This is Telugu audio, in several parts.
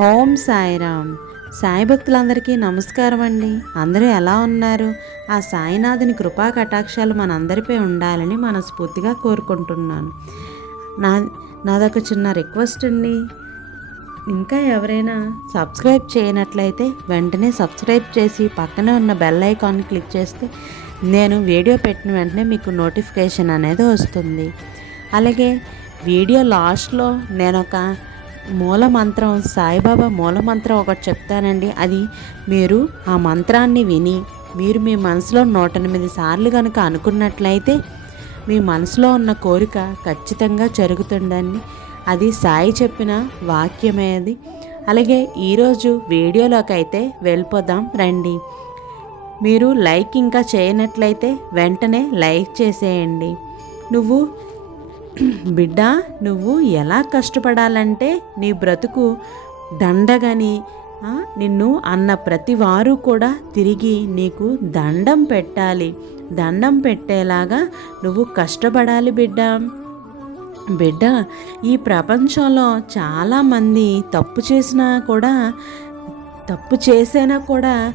ఓం సాయిరామ్. సాయి భక్తులందరికీ నమస్కారం అండి. అందరూ ఎలా ఉన్నారు? ఆ సాయినాథుని కృపా కటాక్షాలు మనందరిపై ఉండాలని మనస్ఫూర్తిగా కోరుకుంటున్నాను. నా నాదొక చిన్న రిక్వెస్ట్ అండి. ఇంకా ఎవరైనా సబ్స్క్రైబ్ చేయనట్లయితే వెంటనే సబ్స్క్రైబ్ చేసి పక్కనే ఉన్న బెల్ ఐకాన్ క్లిక్ చేస్తే నేను వీడియో పెట్టిన వెంటనే మీకు నోటిఫికేషన్ అనేది వస్తుంది. అలాగే వీడియో లాస్ట్లో నేను ఒక మూలమంత్రం సాయిబాబా మూల మంత్రం ఒకటి చెప్తానండి. అది మీరు ఆ మంత్రాన్ని విని మీరు మీ మనసులో నూట ఎనిమిది సార్లు కనుక అనుకున్నట్లయితే మీ మనసులో ఉన్న కోరిక ఖచ్చితంగా జరుగుతుందండి. అది సాయి చెప్పిన వాక్యమే అది. అలాగే ఈరోజు వీడియోలోకి అయితే వెళ్ళిపోదాం. రండి. మీరు లైక్ ఇంకా చేయనట్లయితే వెంటనే లైక్ చేసేయండి. నువ్వు బిడ్డ నువ్వు ఎలా కష్టపడాలంటే నీ బ్రతుకు దండగని నిన్ను అన్న ప్రతి వారు కూడా తిరిగి నీకు దండం పెట్టాలి. దండం పెట్టేలాగా నువ్వు కష్టపడాలి బిడ్డ. బిడ్డ ఈ ప్రపంచంలో చాలామంది తప్పు చేసినా కూడా తప్పు చేసైనా కూడా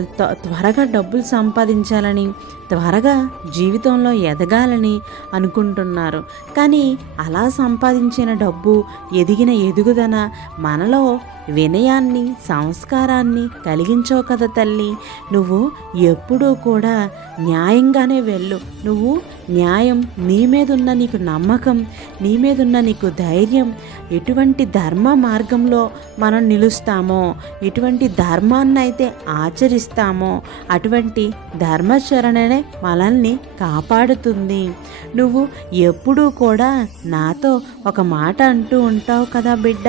త్వ- త్వరగా డబ్బులు సంపాదించాలని త్వరగా జీవితంలో ఎదగాలని అనుకుంటున్నారు. కానీ అలా సంపాదించిన డబ్బు ఎదిగిన ఎదుగుదన మనలో వినయాన్ని సంస్కారాన్ని కలిగించవు కదా తల్లి. నువ్వు ఎప్పుడూ కూడా న్యాయంగానే వెళ్ళు. నువ్వు న్యాయం నీ మీదున్న నీకు నమ్మకం నీ మీదున్న నీకు ధైర్యం ఎటువంటి ధర్మ మార్గంలో మనం నిలుస్తామో ఎటువంటి ధర్మాన్ని అయితే ఆచరిస్తామో అటువంటి ధర్మచరణనే మనల్ని కాపాడుతుంది. నువ్వు ఎప్పుడూ కూడా నాతో ఒక మాట అంటూ ఉంటావు కదా బిడ్డ.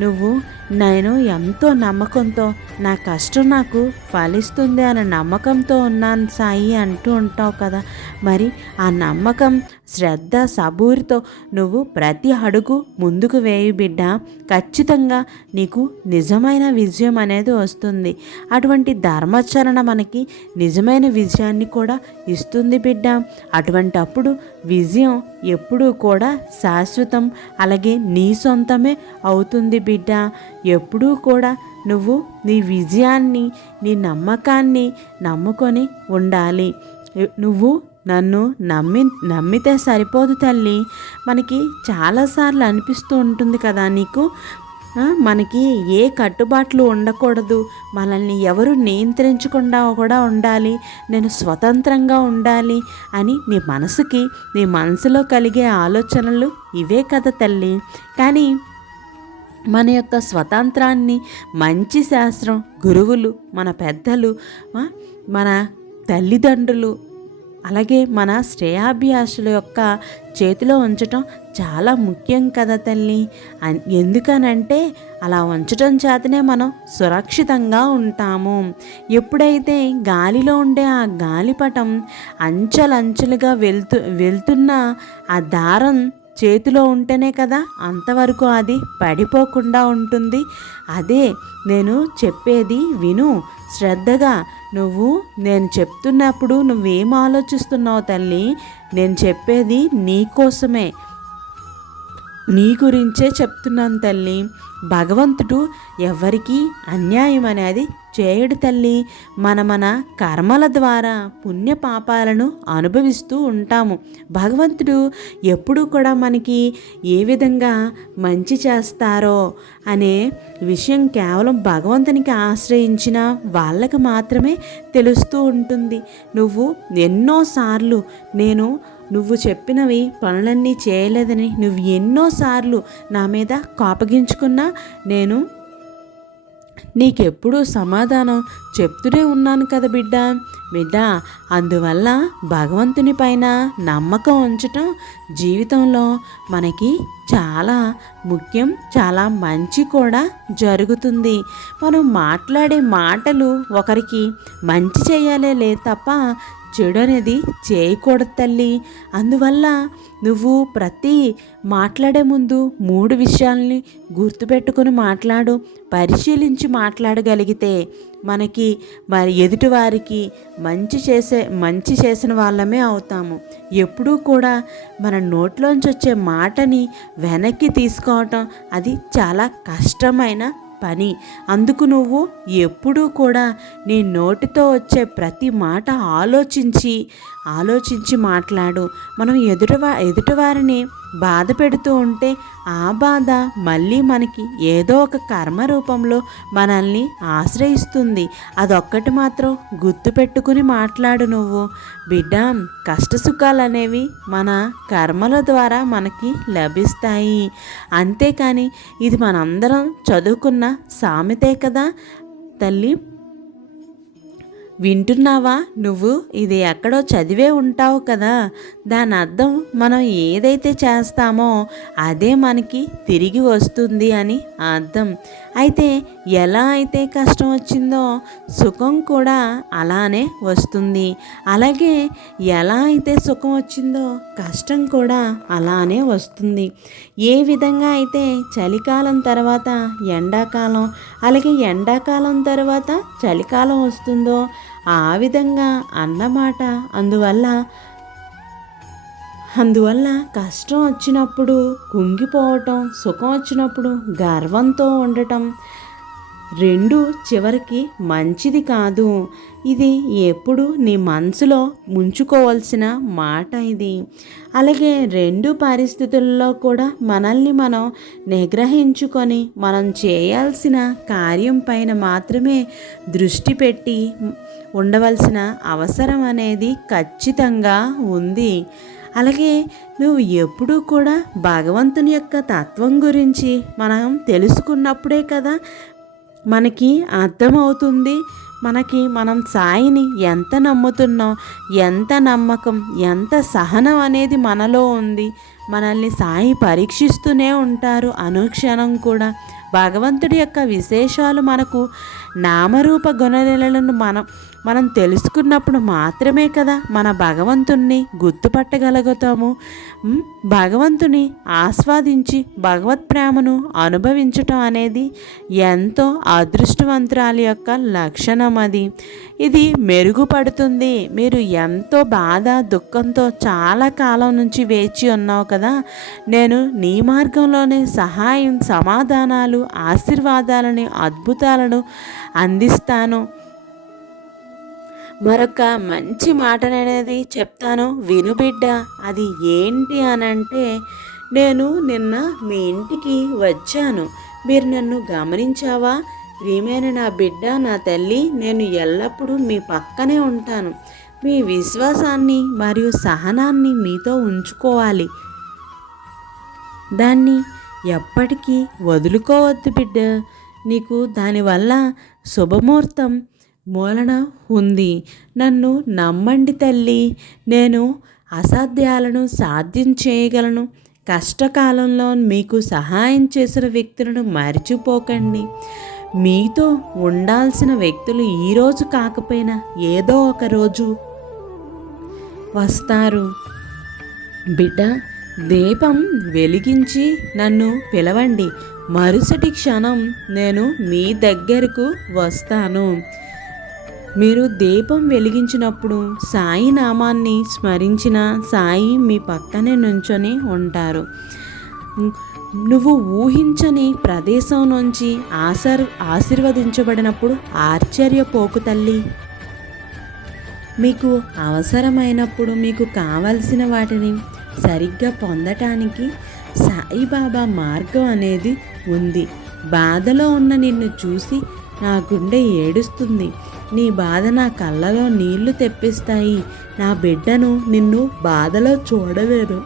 నువ్వు నేను ఎంతో నమ్మకంతో నా కష్టం నాకు ఫలిస్తుంది అనే నమ్మకంతో ఉన్నాను సాయి అంటూ ఉంటావు కదా. మరి ఆ నమ్మకం శ్రద్ధ సబూరితో నువ్వు ప్రతి అడుగు ముందుకు వేయు బిడ్డ. ఖచ్చితంగా నీకు నిజమైన విజయం అనేది వస్తుంది. అటువంటి ధర్మాచరణ మనకి నిజమైన విజయాన్ని కూడా ఇస్తుంది బిడ్డ. అటువంటి అప్పుడు విజయం ఎప్పుడూ కూడా శాశ్వతం అలాగే నీ సొంతమే అవుతుంది బిడ్డ. ఎప్పుడూ కూడా నువ్వు నీ విజయాన్ని నీ నమ్మకాన్ని నమ్ముకొని ఉండాలి. నువ్వు నన్ను నమ్మి నమ్మితే సరిపోదు తల్లి. మనకి చాలాసార్లు అనిపిస్తూ ఉంటుంది కదా నీకు? మనకి ఏ కట్టుబాట్లు ఉండకూడదు. మనల్ని ఎవరు నియంత్రించకుండా కూడా ఉండాలి. నేను స్వతంత్రంగా ఉండాలి అని నీ మనసుకి నీ మనసులో కలిగే ఆలోచనలు ఇవే కదా తల్లి. కానీ మన యొక్క స్వతంత్రాన్ని మంచి శాస్త్రం గురువులు మన పెద్దలు మన తల్లిదండ్రులు అలాగే మన శ్రేయాభ్యాసుల యొక్క చేతిలో ఉంచటం చాలా ముఖ్యం కదా తల్లి. ఎందుకనంటే అలా ఉంచటం చేతనే మనం సురక్షితంగా ఉంటాము. ఎప్పుడైతే గాలిలో ఉండే ఆ గాలిపటం అంచెలంచెలుగా వెళ్తూ వెళ్తున్న ఆ దారం చేతిలో ఉంటేనే కదా అంతవరకు అది పడిపోకుండా ఉంటుంది. అదే నేను చెప్పేది విను. శ్రద్ధగా నువ్వు నేను చెప్తున్నప్పుడు నువ్వేం ఆలోచిస్తున్నావు తల్లి? నేను చెప్పేది నీకోసమే నీ గురించే చెప్తున్నాను తల్లి. భగవంతుడు ఎవరికి అన్యాయం అనేది చేయడు తల్లి. మన మన కర్మల ద్వారా పుణ్య పాపాలను అనుభవిస్తూ ఉంటాము. భగవంతుడు ఎప్పుడు కూడా మనకి ఏ విధంగా మంచి చేస్తారో అనే విషయం కేవలం భగవంతునికి ఆశ్రయించిన వాళ్ళకి మాత్రమే తెలుస్తూ ఉంటుంది. నువ్వు ఎన్నోసార్లు నేను నువ్వు చెప్పినవి పనులన్నీ చేయలేదని నువ్వు ఎన్నోసార్లు నా మీద కాపగించుకున్నా నేను నీకెప్పుడూ సమాధానం చెప్తూనే ఉన్నాను కదా బిడ్డ. బిడ్డ అందువల్ల భగవంతుని పైన నమ్మకం ఉంచటం జీవితంలో మనకి చాలా ముఖ్యం చాలా మంచి కూడా జరుగుతుంది. మనం మాట్లాడే మాటలు ఒకరికి మంచి చేయాలే లేదు తప్ప చెడు అనేది చేయకూడదు తల్లి. అందువల్ల నువ్వు ప్రతి మాట్లాడే ముందు మూడు విషయాల్ని గుర్తుపెట్టుకుని మాట్లాడు పరిశీలించి మాట్లాడగలిగితే మనకి మరి ఎదుటివారికి మంచి చేసే మంచి చేసిన వాళ్ళమే అవుతాము. ఎప్పుడూ కూడా మన నోట్లోంచి వచ్చే మాటని వెనక్కి తీసుకోవటం అది చాలా కష్టమైన పని. అందుకు నువ్వు ఎప్పుడూ కూడా నీ నోటితో వచ్చే ప్రతి మాట ఆలోచించి ఆలోచించి మాట్లాడు. మనం ఎదుటివా ఎదుటివారిని బాధ పెడుతూ ఉంటే ఆ బాధ మళ్ళీ మనకి ఏదో ఒక కర్మ రూపంలో మనల్ని ఆశ్రయిస్తుంది. అదొక్కటి మాత్రం గుర్తుపెట్టుకుని మాట్లాడు నువ్వు. బిడ్డ కష్టసుఖాలు అనేవి మన కర్మల ద్వారా మనకి లభిస్తాయి. అంతేకాని ఇది మనందరం చదువుకున్న సామెతే కదా తల్లి? వింటున్నావా నువ్వు? ఇది ఎక్కడో చదివే ఉంటావు కదా. దాని అర్థం మనం ఏదైతే చేస్తామో అదే మనకి తిరిగి వస్తుంది అని అర్థం. అయితే ఎలా అయితే కష్టం వచ్చిందో సుఖం కూడా అలానే వస్తుంది. అలాగే ఎలా అయితే సుఖం వచ్చిందో కష్టం కూడా అలానే వస్తుంది. ఏ విధంగా అయితే చలికాలం తర్వాత ఎండాకాలం అలాగే ఎండాకాలం తర్వాత చలికాలం వస్తుందో ఆ విధంగా అన్నమాట అందువల్ల అందువల్ల కష్టం వచ్చినప్పుడు కుంగిపోవటం సుఖం వచ్చినప్పుడు గర్వంతో ఉండటం రెండు చివరికి మంచిది కాదు. ఇది ఎప్పుడు నీ మనసులో ముంచుకోవాల్సిన మాట ఇది. అలాగే రెండు పరిస్థితుల్లో కూడా మనల్ని మనం నిగ్రహించుకొని మనం చేయాల్సిన కార్యం పైన మాత్రమే దృష్టి పెట్టి ఉండవలసిన అవసరం అనేది ఖచ్చితంగా ఉంది. అలాగే నువ్వు ఎప్పుడూ కూడా భగవంతుని యొక్క తత్వం గురించి మనం తెలుసుకున్నప్పుడే కదా మనకి అర్థమవుతుంది. మనకి మనం సాయిని ఎంత నమ్ముతున్నాం ఎంత నమ్మకం ఎంత సహనం అనేది మనలో ఉంది. మనల్ని సాయి పరీక్షిస్తూనే ఉంటారు అనుక్షణం కూడా. భగవంతుడి యొక్క విశేషాలు మనకు నామరూప గుణలను మనం మనం తెలుసుకున్నప్పుడు మాత్రమే కదా మన భగవంతుణ్ణి గుర్తుపట్టగలుగుతాము. భగవంతుని ఆస్వాదించి భగవత్ ప్రేమను అనుభవించటం అనేది ఎంతో అదృష్టవంతురాల యొక్క లక్షణం అది. ఇది మెరుగుపడుతుంది. మీరు ఎంతో బాధ దుఃఖంతో చాలా కాలం నుంచి వేచి ఉన్నావు కదా. నేను నీ మార్గంలోనే సహాయం సమాధానాలు ఆశీర్వాదాలని అద్భుతాలను అందిస్తాను. మరొక మంచి మాట అనేది చెప్తాను విను బిడ్డ అది ఏంటి అని అంటే నేను నిన్న మీ ఇంటికి వచ్చాను. మీరు నన్ను గమనించావా? ప్రియమైన నా బిడ్డ నా తల్లి నేను ఎల్లప్పుడూ మీ పక్కనే ఉంటాను. మీ విశ్వాసాన్ని మరియు సహనాన్ని మీతో ఉంచుకోవాలి. దాన్ని ఎప్పటికీ వదులుకోవద్దు బిడ్డ. నీకు దానివల్ల శుభముహూర్తం మూలన ఉంది. నన్ను నమ్మండి తల్లి. నేను అసాధ్యాలను సాధ్యం చేయగలను. కష్టకాలంలో మీకు సహాయం చేసిన వ్యక్తులను మర్చిపోకండి. మీతో ఉండాల్సిన వ్యక్తులు ఈరోజు కాకపోయినా ఏదో ఒక రోజు వస్తారు. బిడ్డ దీపం వెలిగించి నన్ను పిలవండి. మరుసటి క్షణం నేను మీ దగ్గరకు వస్తాను. మీరు దీపం వెలిగించినప్పుడు సాయి నామాన్ని స్మరించిన సాయి మీ పక్కనే నుంచొని ఉంటారు. నువ్వు ఊహించని ప్రదేశం నుంచి ఆశర్ ఆశీర్వదించబడినప్పుడు ఆశ్చర్యపోకు తల్లి. మీకు అవసరమైనప్పుడు మీకు కావలసిన వాటిని సరిగ్గా పొందటానికి సాయిబాబా మార్గం అనేది ఉంది. బాధలో ఉన్న నిన్ను చూసి నా గుండె ఏడుస్తుంది. నీ బాధ నా కళ్ళలో నీళ్ళు తెప్పిస్తాయి. నా బిడ్డను నిన్ను బాధలో చూడలేరు.